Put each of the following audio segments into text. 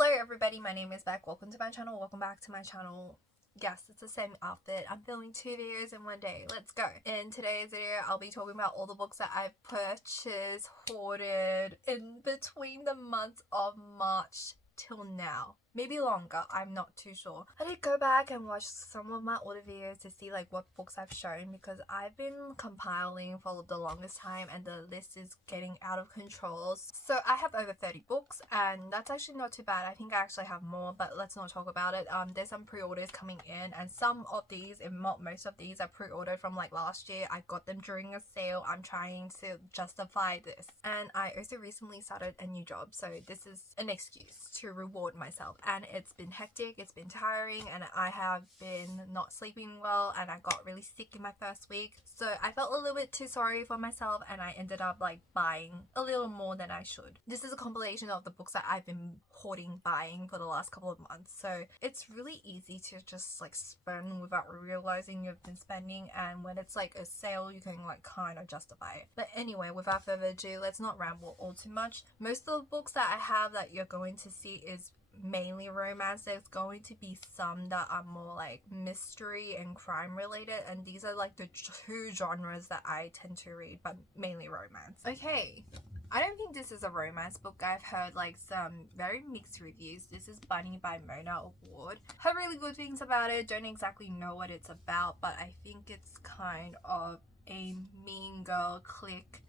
Hello everybody, my name is Beck. Welcome to my channel. Welcome back to my channel. Yes, it's the same outfit. I'm filming 2 videos in one day. Let's go. In today's video, I'll be talking about all the books that I've purchased, hoarded in between the months of March till now. Maybe longer, I'm not too sure. I did go back and watch some of my older videos to see like what books I've shown, because I've been compiling for the longest time and the list is getting out of control. So I have over 30 books and that's actually not too bad. I think I actually have more, but let's not talk about it. There's some pre-orders coming in, and some of these, if not most of these, are pre-ordered from like last year. I got them during a sale. I'm trying to justify this. And I also recently started a new job, so this is an excuse to reward myself. And it's been hectic, it's been tiring, and I have been not sleeping well, and I got really sick in my first week. So I felt a little bit too sorry for myself, and I ended up like buying a little more than I should. This is a compilation of the books that I've been hoarding buying for the last couple of months. So it's really easy to just like spend without realizing you've been spending, and when it's like a sale you can like kind of justify it. But anyway, without further ado, let's not ramble all too much. Most of the books that I have that you're going to see is mainly romance. There's going to be some that are more like mystery and crime related, and these are like the two genres that I tend to read, but mainly romance. Okay, I don't think this is a romance book. I've heard like some very mixed reviews. This is Bunny by Mona Award. Heard really good things about it. Don't exactly know what it's about, but I think it's kind of a mean girl clique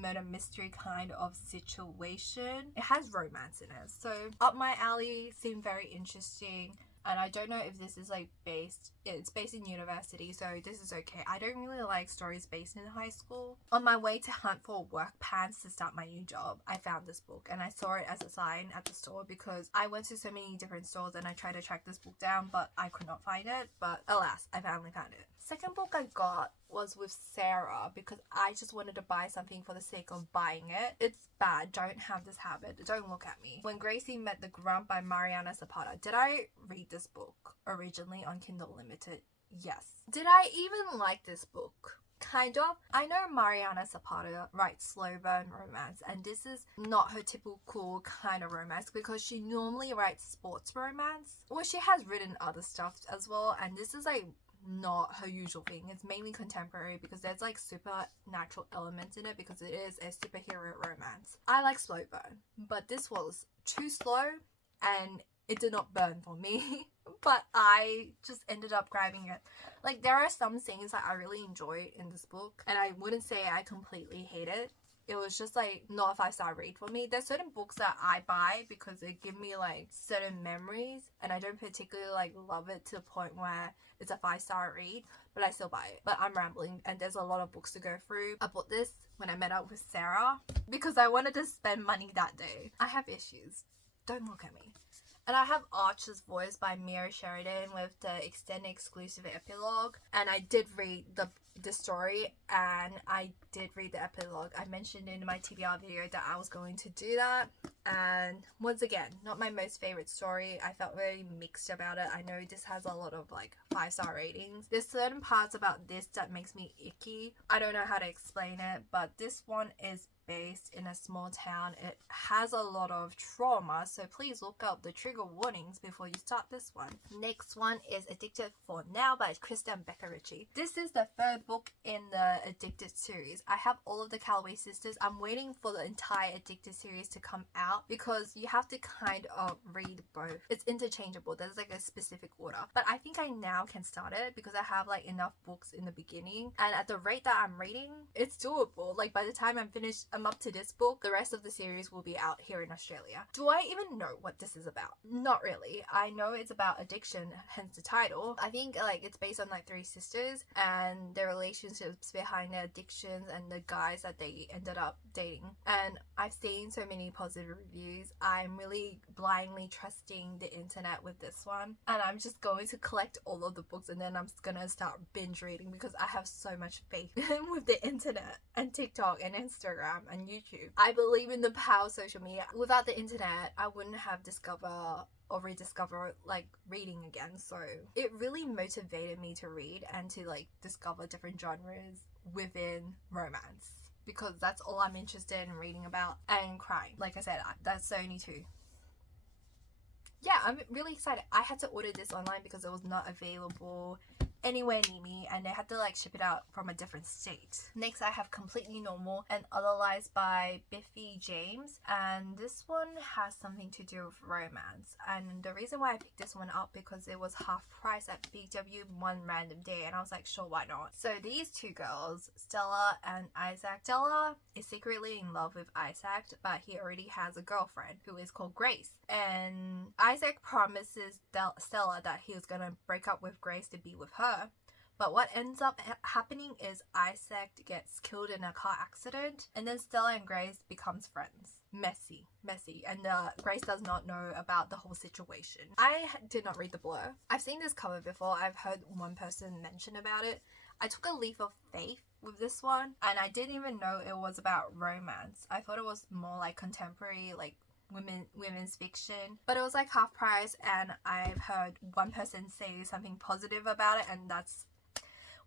murder mystery kind of situation. It has romance in it, so up my alley. Seemed very interesting. And I don't know if this is like it's based in university, so this is okay. I don't really like stories based in high school. On my way to hunt for work pants to start my new job, I found this book and I saw it as a sign at the store, because I went to so many different stores and I tried to track this book down, but I could not find it. But alas, I finally found it. Second book I got was with Sarah, because I just wanted to buy something for the sake of buying it. It's bad. Don't have this habit. Don't look at me. When Gracie Met the Grump by Mariana Zapata. Did I read this book originally on Kindle Limited? Yes. Did I even like this book? Kind of. I know Mariana Zapata writes slow burn romance, and this is not her typical kind of romance, because she normally writes sports romance. Well, she has written other stuff as well, and this is like not her usual thing. It's mainly contemporary, because there's like supernatural elements in it, because it is a superhero romance. I like slow burn, but this was too slow and it did not burn for me. But I just ended up grabbing it. Like, there are some scenes that I really enjoy in this book, and I wouldn't say I completely hate it. It was just like not a 5-star read for me. There's certain books that I buy because they give me like certain memories, and I don't particularly like love it to the point where it's a 5-star read, but I still buy it. But I'm rambling, and there's a lot of books to go through. I bought this when I met up with Sarah because I wanted to spend money that day. I have issues. Don't look at me. And I have Archer's Voice by Mhairi Sheridan with the extended exclusive epilogue. And I did read the story, and I did read the epilogue. I mentioned in my TBR video that I was going to do that. And once again, not my most favorite story. I felt very mixed about it. I know this has a lot of like 5-star ratings. There's certain parts about this that makes me icky. I don't know how to explain it, but this one is based in a small town. It has a lot of trauma, so please look up the trigger warnings before you start this one. Next one is Addicted for Now by Krista and Becca Ritchie. This is the third book in the Addicted series. I have all of the Calloway sisters. I'm waiting for the entire Addicted series to come out, because you have to kind of read both. It's interchangeable. There's like a specific order, but I think I now can start it because I have like enough books in the beginning, and at the rate that I'm reading, it's doable. Like, by the time I'm up to this book, the rest of the series will be out here in Australia. Do I even know what this is about? Not really. I know it's about addiction, hence the title. I think like it's based on like 3 sisters and their relationships behind their addictions and the guys that they ended up dating. And I've seen so many positive reviews. I'm really blindly trusting the internet with this one, and I'm just going to collect all of the books, and then I'm just gonna start binge reading, because I have so much faith with the internet and TikTok and Instagram and YouTube. I believe in the power of social media. Without the internet, I wouldn't have discovered or rediscover like reading again. So it really motivated me to read and to like discover different genres within romance, because that's all I'm interested in reading about, and crime. Like I said, that's the only two. I'm really excited. I had to order this online because it was not available anywhere near me, and they had to like ship it out from a different state. Next I have Completely Normal and Other Lies by Biffy James, and this one has something to do with romance. And the reason why I picked this one up because it was half price at Big W one random day, and I was like, sure, why not? So these two girls, Stella and Isaac. Stella is secretly in love with Isaac, but he already has a girlfriend who is called Grace, and Isaac promises Stella that he was gonna break up with Grace to be with her. But what ends up happening is Isaac gets killed in a car accident, and then Stella and Grace becomes friends. Messy, and Grace does not know about the whole situation. I did not read the blur. I've seen this cover before. I've heard one person mention about it. I took a leap of faith with this one, and I didn't even know it was about romance. I thought it was more like contemporary, like women's fiction, but it was like half price, and I've heard one person say something positive about it, and that's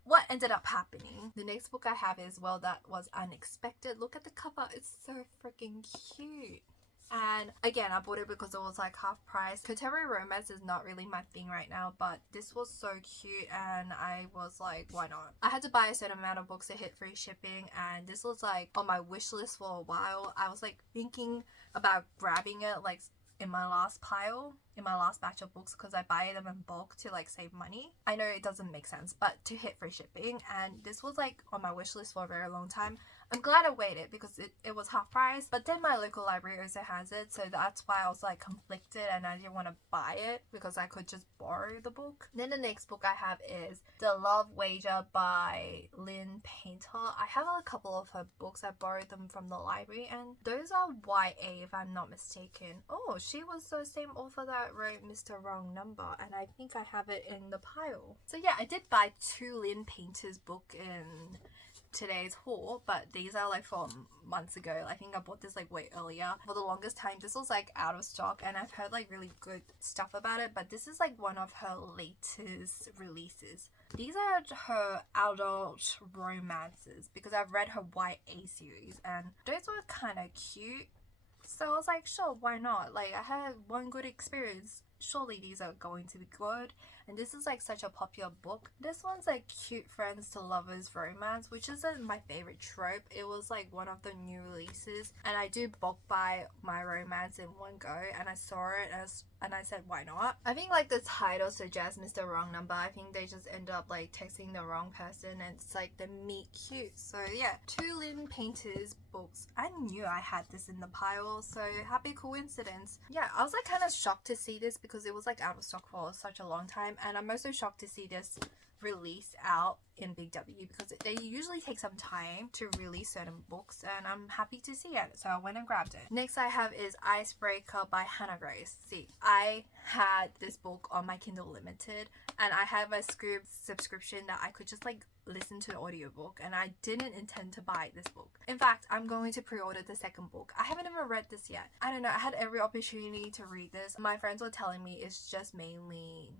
what ended up happening. The next book I have is Well That Was Unexpected. Look at the cover, it's so freaking cute. And again, I bought it because it was like half price. Contemporary romance is not really my thing right now, but this was so cute, and I was like, why not? I had to buy a certain amount of books to hit free shipping, and this was like on my wish list for a while. I was like thinking about grabbing it like in my last batch of books, because I buy them in bulk to like save money. I know it doesn't make sense, but to hit free shipping, and this was like on my wish list for a very long time. I'm glad I waited because it was half price, but then my local library also has it, so that's why I was like conflicted, and I didn't want to buy it because I could just borrow the book. Then the next book I have is The Love Wager by Lynn Painter. I have a couple of her books. I borrowed them from the library, and those are YA if I'm not mistaken. Oh, she was the same author that wrote Mr. Wrong Number, and I think I have it in the pile. So yeah, I did buy 2 Lynn Painter's book in today's haul, but these are like from months ago. I think I bought this like way earlier. For the longest time this was like out of stock, and I've heard like really good stuff about it, but this is like one of her latest releases. These are her adult romances because I've read her YA series, and those were kind of cute, so I was like, sure, why not? Like, I had one good experience, surely these are going to be good. And this is like such a popular book. This one's like cute friends to lovers romance, which isn't my favorite trope. It was like one of the new releases, and I do bulk buy my romance in one go, and I saw it and I said, why not? I think like the title suggests Mr. Wrong Number. I think they just end up like texting the wrong person, and it's like the meet cute. So yeah, 2 Lynn Painter's books. I knew I had this in the pile, so happy coincidence. Yeah, I was like kind of shocked to see this because it was like out of stock for such a long time, and I'm also shocked to see this release out in Big W because they usually take some time to release certain books, and I'm happy to see it, so I went and grabbed it. Next I have is Icebreaker by Hannah Grace. See, I had this book on my Kindle Limited, and I have a Scrib subscription that I could just like listen to the audiobook, and I didn't intend to buy this book. In fact, I'm going to pre-order the second book. I haven't even read this yet. I don't know, I had every opportunity to read this. My friends were telling me it's just mainly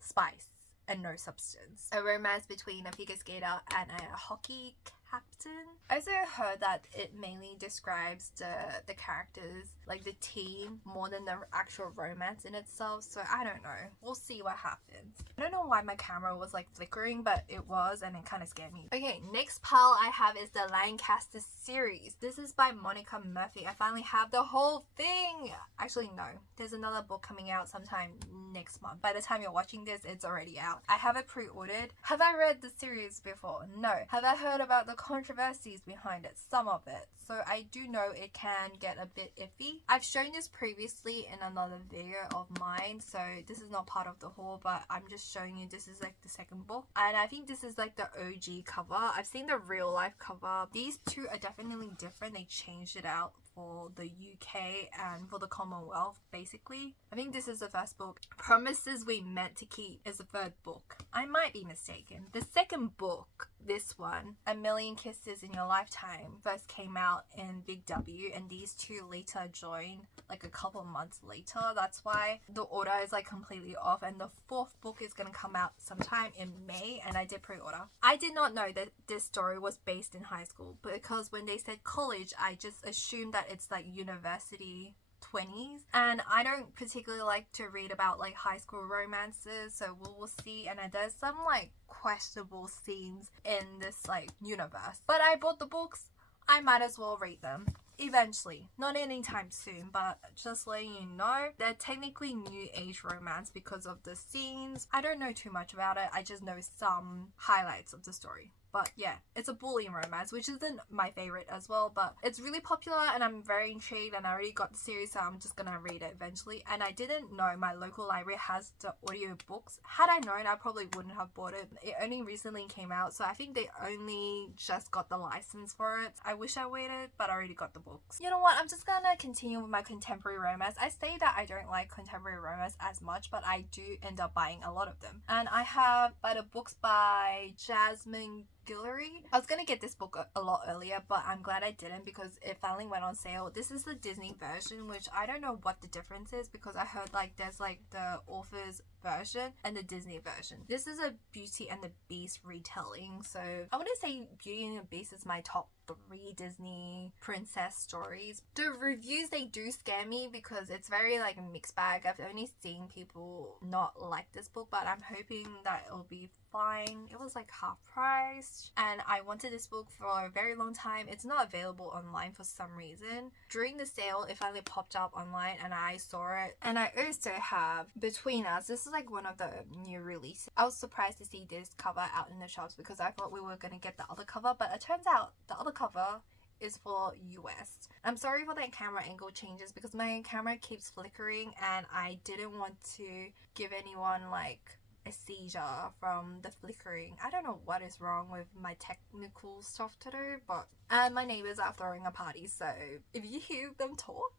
spice and no substance. A romance between a figure skater and a hockey captain. I also heard that it mainly describes the characters, like the team, more than the actual romance in itself, so I don't know. We'll see what happens. I don't know why my camera was like flickering, but it was, and it kind of scared me. Okay, next pile I have is the Lancaster series. This is by Monica Murphy. I finally have the whole thing. Actually, no. There's another book coming out sometime next month. By the time you're watching this, it's already out. I have it pre-ordered. Have I read the series before? No. Have I heard about the controversies behind it? Some of it. So I do know it can get a bit iffy. I've shown this previously in another video of mine, so this is not part of the haul, but I'm just showing you this is like the second book, and I think this is like the OG cover. I've seen the real life cover. These two are definitely different. They changed it out for the UK and for the Commonwealth, basically. I think this is the first book. Promises We Meant to Keep is the third book. I might be mistaken. The second book, this one, A Million Kisses in Your Lifetime, first came out in Big W, and these two later joined like a couple months later. That's why the order is like completely off, and the fourth book is gonna come out sometime in May, and I did pre-order. I did not know that this story was based in high school, because when they said college, I just assumed that it's like university 20s, and I don't particularly like to read about like high school romances, so we'll see. And there's some like questionable scenes in this like universe, but I bought the books, I might as well read them eventually. Not anytime soon, but just letting you know, they're technically new age romance because of the scenes. I don't know too much about it, I just know some highlights of the story. But yeah, it's a bullying romance, which isn't my favorite as well, but it's really popular and I'm very intrigued, and I already got the series, so I'm just gonna read it eventually. And I didn't know my local library has the audio books. Had I known, I probably wouldn't have bought it. It only recently came out, so I think they only just got the license for it. I wish I waited, but I already got the books. You know what, I'm just gonna continue with my contemporary romance. I say that I don't like contemporary romance as much, but I do end up buying a lot of them. And I have the books by Jasmine, Guillory. I was gonna get this book a lot earlier, but I'm glad I didn't because it finally went on sale. This is the Disney version, which I don't know what the difference is because I heard like there's like the author's version and the Disney version. This is a Beauty and the Beast retelling, so I wouldn't say Beauty and the Beast is my top 3 Disney princess stories. The reviews, they do scare me because it's very like a mixed bag. I've only seen people not like this book, but I'm hoping that it'll be fine. It was like half price and I wanted this book for a very long time. It's not available online for some reason. During the sale, it finally popped up online and I saw it. And I also have Between Us. This is like one of the new releases. I was surprised to see this cover out in the shops because I thought we were gonna get the other cover, but it turns out the other cover is for US. I'm sorry for that camera angle changes because my camera keeps flickering and I didn't want to give anyone like a seizure from the flickering. I don't know what is wrong with my technical stuff today, but my neighbors are throwing a party, so if you hear them talk,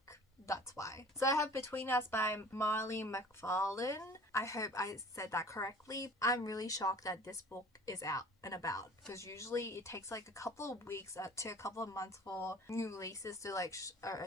that's why. So I have Between Us by McFarlane. I hope I said that correctly. I'm really shocked that this book is out and about because usually it takes like a couple of weeks to a couple of months for new releases to like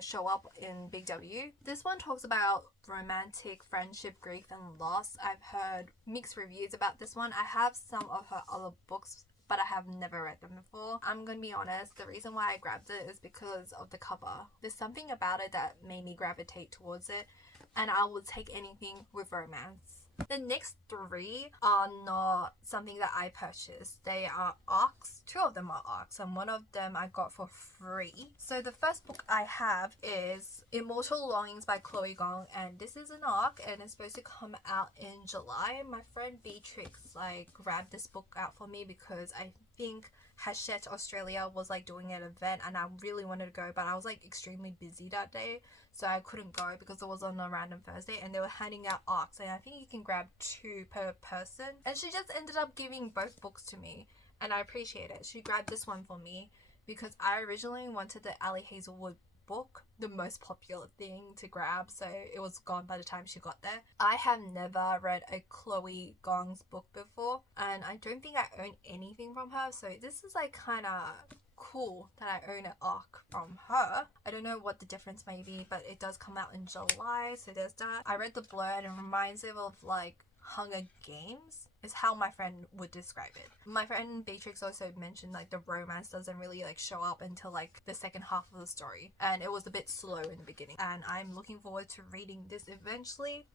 show up in Big W. This one talks about romantic friendship, grief and loss. I've heard mixed reviews about this one. I have some of her other books, but I have never read them before. I'm gonna be honest, the reason why I grabbed it is because of the cover. There's something about it that made me gravitate towards it, and I will take anything with romance. The next 3 are not something that I purchased. They are arcs. 2 of them are arcs and one of them I got for free. So the first book I have is Immortal Longings by Chloe Gong, and this is an arc and it's supposed to come out in July. My friend Beatrix like grabbed this book out for me because I think Hachette Australia was like doing an event and I really wanted to go, but I was like extremely busy that day, so I couldn't go because it was on a random Thursday and they were handing out arcs and I think you can grab 2 per person, and she just ended up giving both books to me and I appreciate it. She grabbed this one for me because I originally wanted the Ali Hazelwood book, the most popular thing to grab, so it was gone by the time she got there. I have never read a Chloe Gong's book before and I don't think I own anything from her, so this is like kind of cool that I own an arc from her. I don't know what the difference may be, but it does come out in July, so there's that. I read the blurb and it reminds me of like Hunger Games is how my friend would describe it. My friend Beatrix also mentioned like the romance doesn't really like show up until like the second half of the story and it was a bit slow in the beginning, and I'm looking forward to reading this eventually.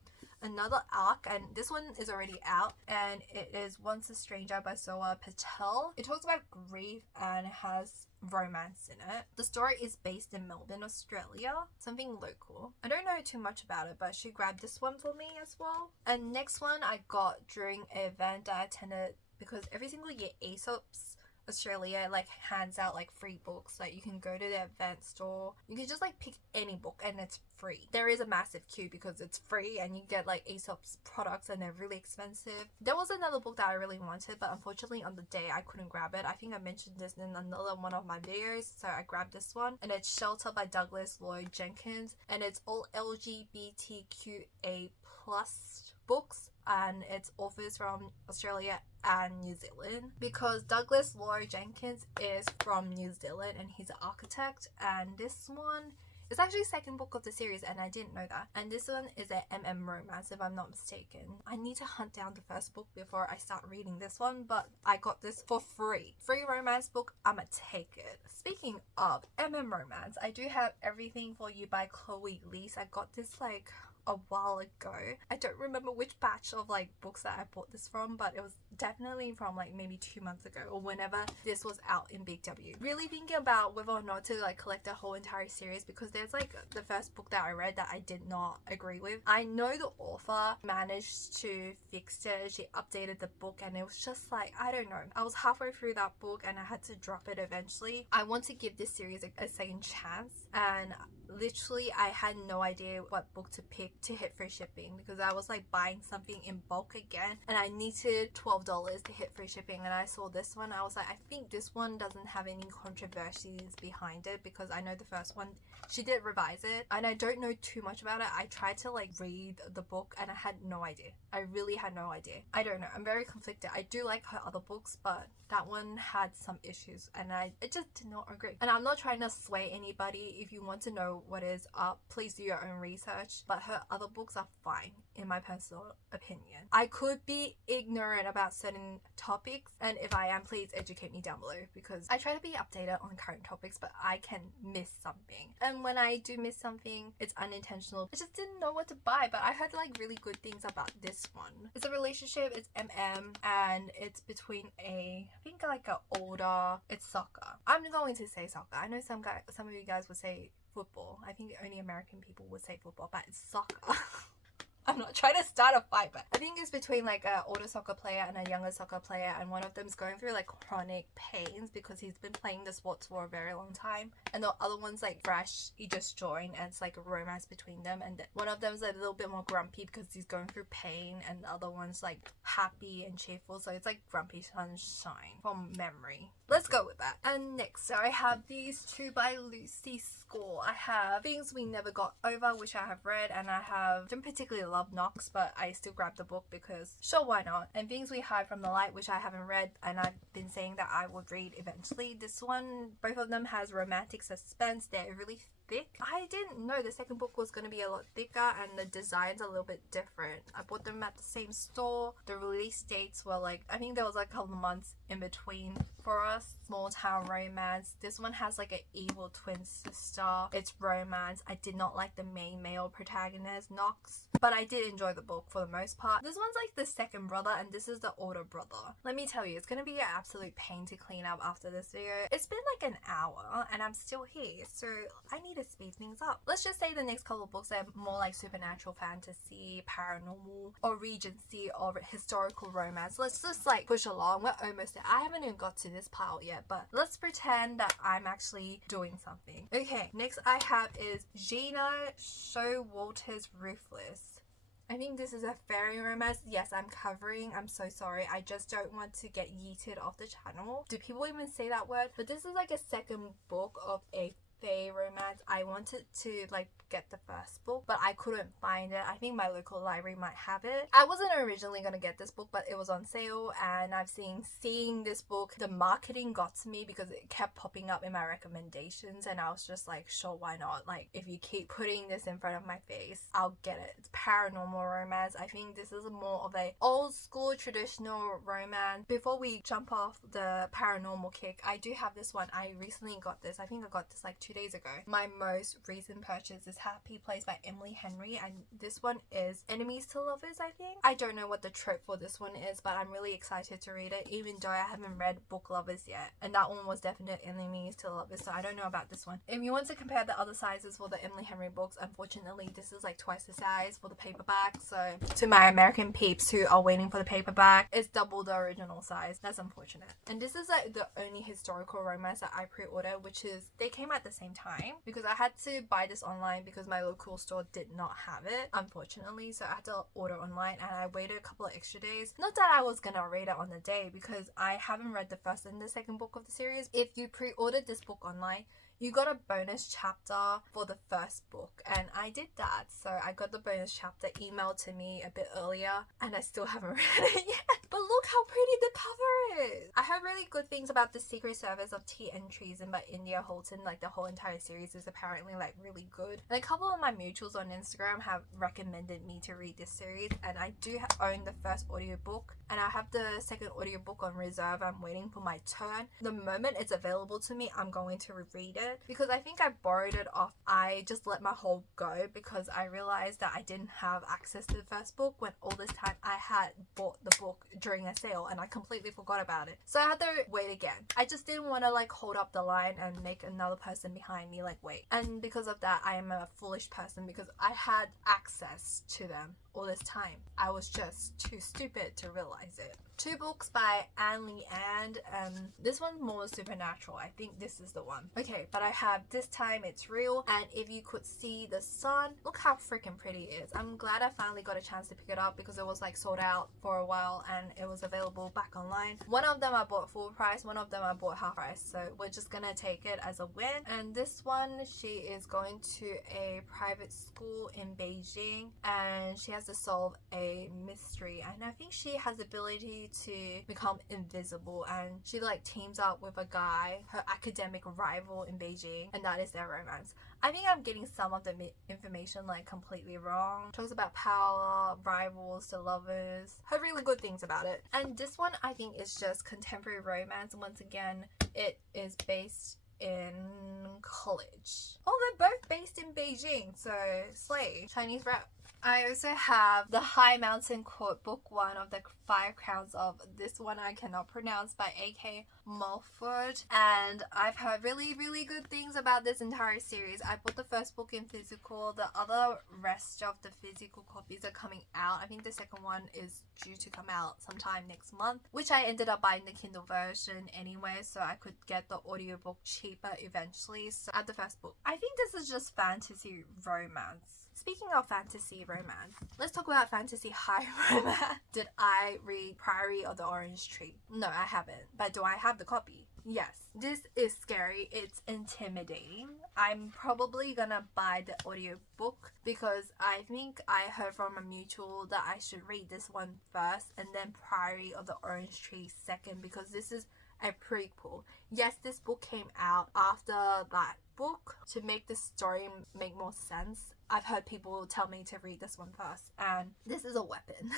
Another arc, and this one is already out, and it is Once a Stranger by Soa Patel. It talks about grief and has romance in it. The story is based in Melbourne, Australia, something local. I don't know too much about it, but she grabbed this one for me as well. And next one I got during an event that I attended because every single year Aesop's Australia like hands out like free books. Like you can go to the event store, you can just like pick any book and it's free. There is a massive queue because it's free and you get like Aesop's products and they're really expensive. There was another book that I really wanted, but unfortunately on the day I couldn't grab it. I think I mentioned this in another one of my videos, so I grabbed this one, and it's Shelter by Douglas Lloyd Jenkins, and it's all LGBTQA plus books, and it's authors from Australia and New Zealand because Douglas Lloyd Jenkins is from New Zealand and he's an architect, and this one It's actually the second book of the series and I didn't know that. And this one is a romance if I'm not mistaken. I need to hunt down the first book before I start reading this one, but I got this for free. Free romance book, I'ma take it. Speaking of romance, I do have Everything for You by Chloe Liese. I got this like a while ago. I don't remember which batch of like books that I bought this from, but it was definitely from like maybe 2 months ago or whenever this was out in Big W. Really thinking about whether or not to like collect the whole entire series, because there's like the first book that I read that I did not agree with. I know the author managed to fix it. She updated the book and it was just like, I don't know. I was halfway through that book and I had to drop it eventually. I want to give this series a second chance, and literally I had no idea what book to pick to hit free shipping, because I was like buying something in bulk again and I needed $12 to hit free shipping, and I saw this one. I was like, I think this one doesn't have any controversies behind it, because I know the first one she did revise it and I don't know too much about it. I tried to like read the book and I had no idea. I really had no idea. I don't know, I'm very conflicted. I do like her other books, but that one had some issues and I just did not agree. And I'm not trying to sway anybody. If you want to know what is up, please do your own research, but her other books are fine in my personal opinion. I could be ignorant about certain topics, and if I am, please educate me down below, because I try to be updated on current topics, but I can miss something, and when I do miss something, it's unintentional. I just didn't know what to buy, but I heard like really good things about this one. It's a relationship, it's and it's between I think like a older, it's soccer. I'm going to say soccer. I know some of you guys would say football. I think only American people would say football, but it's soccer. I'm not trying to start a fight, but I think it's between like an older soccer player and a younger soccer player, and one of them's going through like chronic pains because he's been playing the sports for a very long time, and the other one's like fresh, he just joined, and it's like a romance between them, and one of them's a little bit more grumpy because he's going through pain, and the other one's like happy and cheerful, so it's like Grumpy Sunshine from memory. Let's go with that. And next, so I have these two by Lucy Score. I have Things We Never Got Over, which I have read, and don't particularly love Knox, but I still grabbed the book because sure, why not? And Things We Hide from the Light, which I haven't read, and I've been saying that I would read eventually. This one, both of them has romantic suspense. They're really thick. I didn't know the second book was going to be a lot thicker and the design's a little bit different. I bought them at the same store. The release dates were like, I think there was like a couple of months in between for us. Small town romance. This one has like an evil twin sister. It's romance. I did not like the main male protagonist, Knox, but I did enjoy the book for the most part. This one's like the second brother and this is the older brother. Let me tell you, it's gonna be an absolute pain to clean up after this video. It's been like an hour and I'm still here, so I need to speed things up. Let's just say the next couple of books are more like supernatural fantasy, paranormal, or Regency, or historical romance. Let's just like push along. We're almost there. I haven't even got to this pile yet, but let's pretend that I'm actually doing something. Okay, next I have is Gena Showalter's Ruthless. I think this is a fairy romance. Yes, I'm covering. I'm so sorry. I just don't want to get yeeted off the channel. Do people even say that word? But this is like a second book of a fae romance. I wanted to like get the first book, but I couldn't find it. I think my local library might have it. I wasn't originally gonna get this book, but it was on sale, and I've seeing this book, the marketing got to me because it kept popping up in my recommendations, and I was just like, sure, why not? Like, if you keep putting this in front of my face, I'll get it. It's paranormal romance. I think this is more of a old school traditional romance. Before we jump off the paranormal kick, I do have this one. I recently got this. I think I got this like 2 days ago. My most recent purchase is Happy Place by Emily Henry, and this one is Enemies to Lovers, I think. I don't know what the trope for this one is, but I'm really excited to read it, even though I haven't read Book Lovers yet, and that one was definite Enemies to Lovers, so I don't know about this one. If you want to compare the other sizes for the Emily Henry books, unfortunately this is like twice the size for the paperback, so to my American peeps who are waiting for the paperback, it's double the original size. That's unfortunate. And this is like the only historical romance that I pre-ordered, which is they came at the same time, because I had to buy this online because my local store did not have it, unfortunately, so I had to order online, and I waited a couple of extra days. Not that I was gonna read it on the day, because I haven't read the first and the second book of the series. If you pre-ordered this book online, you got a bonus chapter for the first book, and I did that, so I got the bonus chapter emailed to me a bit earlier, and I still haven't read it yet. But look how pretty the cover is. I heard really good things about the Secret Service of Tea and Treason by India Holton. Like the whole entire series is apparently like really good. And a couple of my mutuals on Instagram have recommended me to read this series, and I do own the first audiobook, and I have the second audiobook on reserve. I'm waiting for my turn. The moment it's available to me, I'm going to read it, because I think I borrowed it off. I just let my whole go because I realized that I didn't have access to the first book when all this time I had bought the book during a sale, and I completely forgot about it. So I had to wait again. I just didn't want to like hold up the line and make another person behind me like wait. And because of that, I am a foolish person because I had access to them all this time. I was just too stupid to realize it. 2 books by Anne Lee, and this one's more supernatural. I think this is the one. Okay, but I have This Time It's Real and If You Could See the Sun. Look how freaking pretty it is. I'm glad I finally got a chance to pick it up because it was like sold out for a while and it was available back online. One of them I bought full price, one of them I bought half price, so we're just gonna take it as a win. And this one, she is going to a private school in Beijing and she has to solve a mystery, and I think she has the ability to become invisible, and she like teams up with a guy, her academic rival in Beijing, and that is their romance. I think I'm getting some of the information like completely wrong. Talks about power, rivals to lovers. Heard really good things about it. And this one I think is just contemporary romance. Once again, it is based in college. Oh, they're both based in Beijing, so slay. Chinese rap. I also have The High Mountain Court, book 1 of the 5 Crowns of, this one I cannot pronounce, by A.K. Mulford, and I've heard really good things about this entire series. I bought the first book in physical. The other rest of the physical copies are coming out. I think the second one is due to come out sometime next month, which I ended up buying the Kindle version anyway so I could get the audiobook cheaper eventually. So I had the first book. I think this is just fantasy romance. Speaking of fantasy romance, let's talk about fantasy high romance. Did I read Priory of the Orange Tree? No, I haven't. But do I have the copy? Yes. This is scary. It's intimidating. I'm probably gonna buy the audiobook because I think I heard from a mutual that I should read this one first and then Priory of the Orange Tree second, because this is a prequel. Yes, this book came out after that book to make the story make more sense. I've heard people tell me to read this one first, and this is a weapon.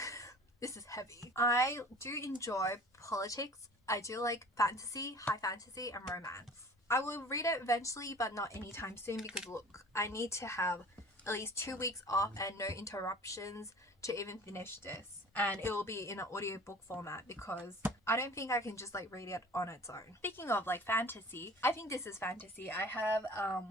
This is heavy. I do enjoy politics. I do like fantasy, high fantasy, and romance. I will read it eventually, but not anytime soon, because look, I need to have at least 2 weeks off and no interruptions to even finish this, and it will be in an audiobook format because I don't think I can just like read it on its own. Speaking of like fantasy, I think this is fantasy. I have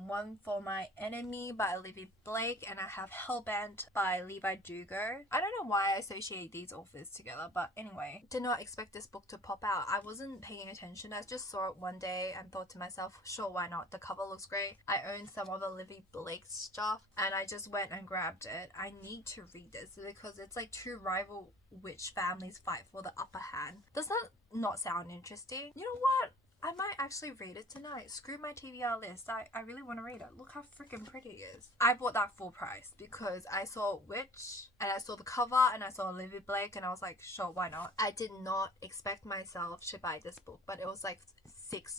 One for My Enemy by Olivie Blake, and I have Hellbent by Leigh Bardugo. I don't know why I associate these authors together, but anyway, did not expect this book to pop out. I wasn't paying attention. I just saw it one day and thought to myself, sure, why not? The cover looks great. I own some of Olivie Blake's stuff and I just went and grabbed it. I need to read this because it's like 2 rival witch families fight for the upper hand. Does that not sound interesting? You know what? I might actually read it tonight. Screw my TBR list. I really want to read it. Look how freaking pretty it is. I bought that full price because I saw Witch and I saw the cover and I saw Olivie Blake and I was like, sure, why not? I did not expect myself to buy this book, but it was like $6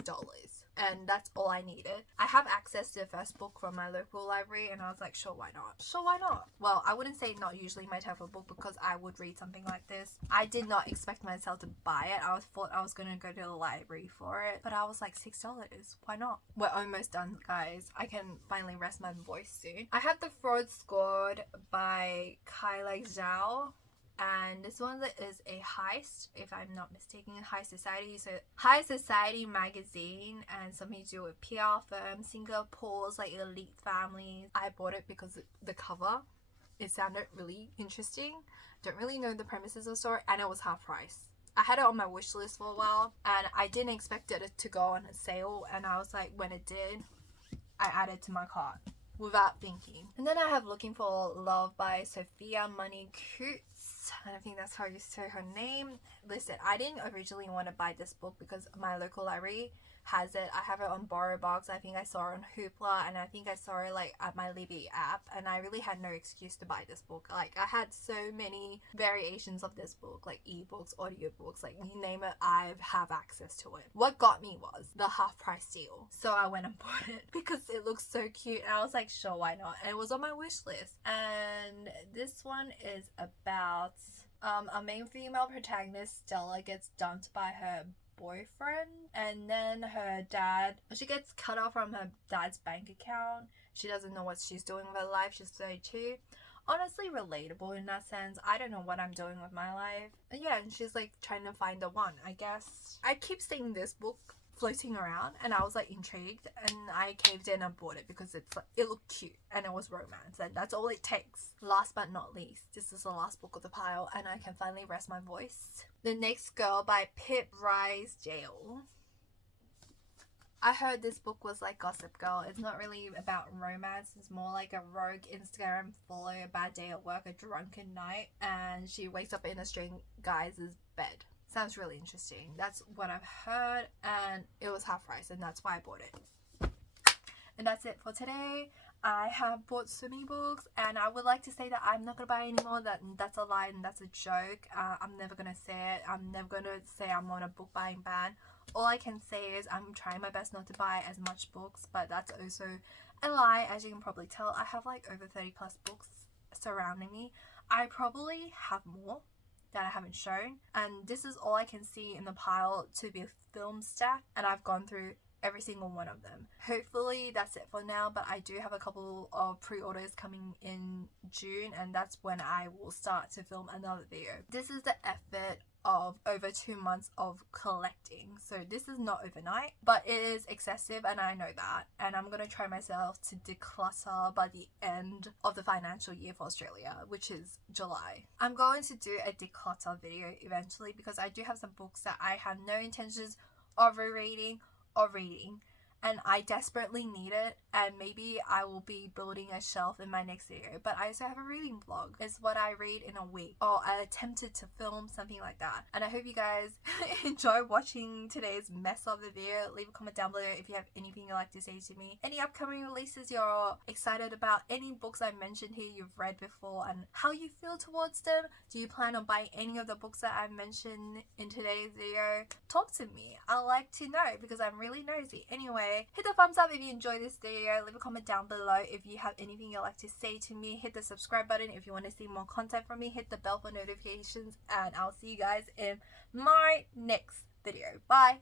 and that's all I needed. I have access to the first book from my local library and I was like, sure, why not? Sure, why not? Well, I wouldn't say not usually my type of book because I would read something like this. I did not expect myself to buy it. I thought I was going to go to the library for it, but I was like, $6, why not? We're almost done, guys. I can finally rest my voice soon. I have The Fraud Squad by Kyla Zhao. And this one is a heist, if I'm not mistaken, High Society. So High Society magazine and something to do with PR firms, Singapore's like elite families. I bought it because the cover, it sounded really interesting. Don't really know the premises of the story, and it was half price. I had it on my wish list for a while and I didn't expect it to go on a sale, and I was like, when it did, I added it to my cart without thinking. And then I have Looking for Love by Sophia Money-Coutts. I think that's how you say her name. Listen, I didn't originally want to buy this book because my local library has it. I have it on BorrowBox. I think I saw it on Hoopla, and I think I saw it like at my Libby app, and I really had no excuse to buy this book. Like, I had so many variations of this book, like ebooks, audiobooks, like you name it, I have access to it. What got me was the half price deal, so I went and bought it because it looks so cute, and I was like, sure, why not? And it was on my wish list. And this one is about a main female protagonist, Stella, gets dumped by her boyfriend, and then she gets cut off from her dad's bank account. She doesn't know what she's doing with her life. She's 32. Honestly relatable in that sense. I don't know what I'm doing with my life. And yeah, and she's like trying to find the one, I guess. I keep seeing this book floating around, and I was like intrigued, and I caved in and bought it because it looked cute and it was romance, and that's all it takes. Last but not least, this is the last book of the pile, and I can finally rest my voice. The Next Girl by Pip Drysdale. I heard this book was like Gossip Girl. It's not really about romance. It's more like a rogue Instagram follow, a bad day at work, a drunken night, and she wakes up in a strange guy's bed. Sounds really interesting. That's what I've heard, and it was half price, and that's why I bought it. And that's it for today. I have bought so many books, and I would like to say that I'm not gonna buy any more. That's a lie and that's a joke. I'm never gonna say it. I'm never gonna say I'm on a book buying ban. All I can say is I'm trying my best not to buy as much books, but that's also a lie. As you can probably tell, I have like over 30 plus books surrounding me. I probably have more that I haven't shown, and this is all I can see in the pile to be a film stack, and I've gone through every single one of them. Hopefully that's it for now, but I do have a couple of pre-orders coming in June, and that's when I will start to film another video. This is the effort of over 2 months of collecting, so this is not overnight, but it is excessive, and I know that, and I'm gonna try myself to declutter by the end of the financial year for Australia, which is July. I'm going to do a declutter video eventually because I do have some books that I have no intentions of rereading or reading, and I desperately need it, and maybe I will be building a shelf in my next video. But I also have a reading vlog. It's what I read in a week, or I attempted to film something like that. And I hope you guys enjoy watching today's mess of the video. Leave a comment down below if you have anything you'd like to say to me, any upcoming releases you're excited about, any books I mentioned here you've read before, and how you feel towards them. Do you plan on buying any of the books that I mentioned in today's video? Talk to me. I like to know because I'm really nosy. Anyway, hit the thumbs up if you enjoyed this video. Leave a comment down below if you have anything you'd like to say to me. Hit the subscribe button if you want to see more content from me. Hit the bell for notifications, and I'll see you guys in my next video. Bye.